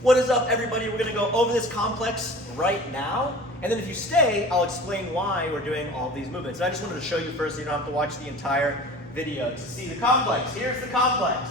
What is up, everybody? We're gonna go over this complex right now, and then if you stay, I'll explain why we're doing all of these movements. And I just wanted to show you first so you don't have to watch the entire video to see the complex. Here's the complex.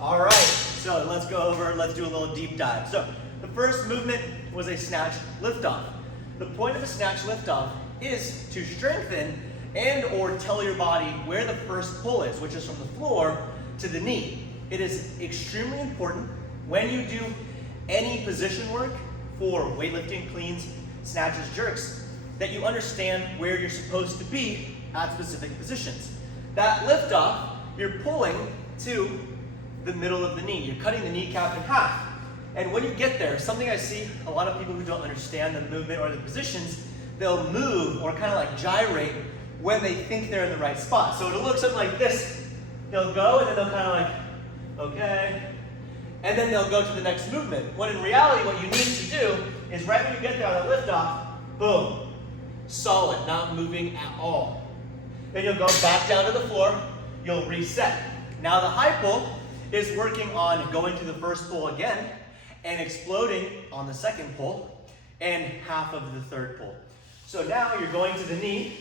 All right, so let's do a little deep dive. So the first movement was a snatch liftoff. The point of a snatch liftoff is to strengthen and or tell your body where the first pull is, which is from the floor to the knee. It is extremely important when you do any position work for weightlifting, cleans, snatches, jerks, that you understand where you're supposed to be at specific positions. That liftoff, you're pulling to the middle of the knee. You're cutting the kneecap in half. And when you get there, something I see a lot of people who don't understand the movement or the positions, they'll move or kind of like gyrate when they think they're in the right spot. So it'll look something like this. They'll go and then they'll kind of like, okay. And then they'll go to the next movement. When in reality, what you need to do is right when you get there on the liftoff, boom, solid, not moving at all. Then you'll go back down to the floor, you'll reset. Now the high pull is working on going to the first pull again and exploding on the second pull and half of the third pull. So now you're going to the knee,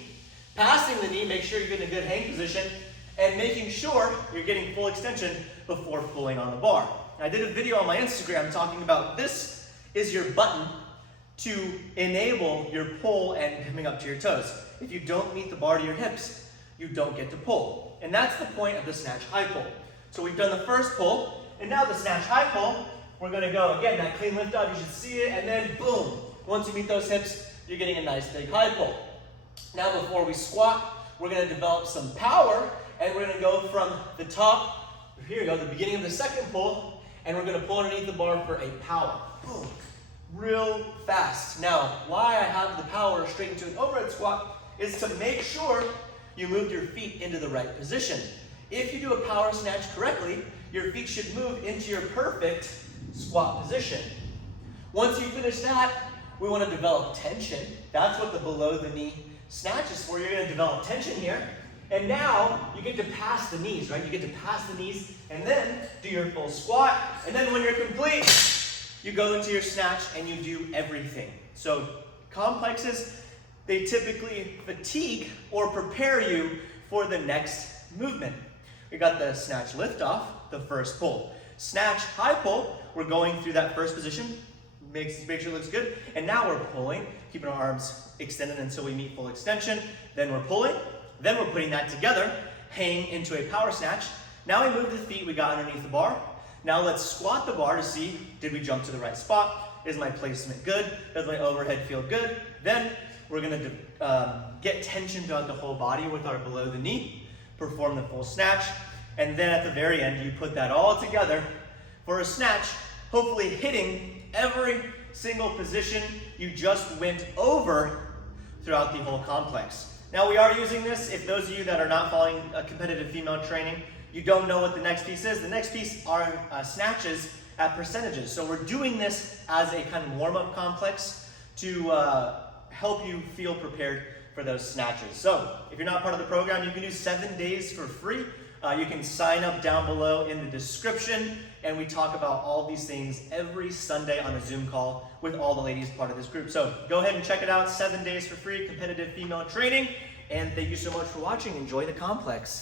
passing the knee, make sure you're in a good hang position, and making sure you're getting full extension before pulling on the bar. I did a video on my Instagram talking about this is your button to enable your pull and coming up to your toes. If you don't meet the bar to your hips, you don't get to pull. And that's the point of the snatch high pull. So we've done the first pull, and now the snatch high pull, we're gonna go, again, that clean lift out, you should see it, and then boom, once you meet those hips, you're getting a nice big high pull. Now before we squat, we're gonna develop some power, and we're gonna go from the top, here we go, the beginning of the second pull, and we're gonna pull underneath the bar for a power. Boom, real fast. Now, why I have the power straight into an overhead squat is to make sure you move your feet into the right position. If you do a power snatch correctly, your feet should move into your perfect squat position. Once you finish that, we want to develop tension. That's what the below the knee snatch is for. You're going to develop tension here. And now you get to pass the knees, right? You get to pass the knees and then do your full squat. And then when you're complete, you go into your snatch and you do everything. So complexes, they typically fatigue or prepare you for the next movement. We got the snatch liftoff, the first pull. Snatch high pull, we're going through that first position, make sure it looks good. And now we're pulling, keeping our arms extended until we meet full extension. Then we're pulling, then we're putting that together, hang into a power snatch. Now we move the feet we got underneath the bar. Now let's squat the bar to see, did we jump to the right spot? Is my placement good? Does my overhead feel good? Then we're gonna get tension throughout the whole body with our below the knee, perform the full snatch, and then at the very end, you put that all together for a snatch, hopefully hitting every single position you just went over throughout the whole complex. Now we are using this, if those of you that are not following a competitive female training, you don't know what the next piece is. The next piece are snatches at percentages. So we're doing this as a kind of warm-up complex to help you feel prepared for those snatches. So if you're not part of the program, you can do 7 days for free. You can sign up down below in the description, and we talk about all these things every Sunday on a Zoom call with all the ladies part of this group. So go ahead and check it out, 7 days for free, competitive female training, and thank you so much for watching. Enjoy the complex.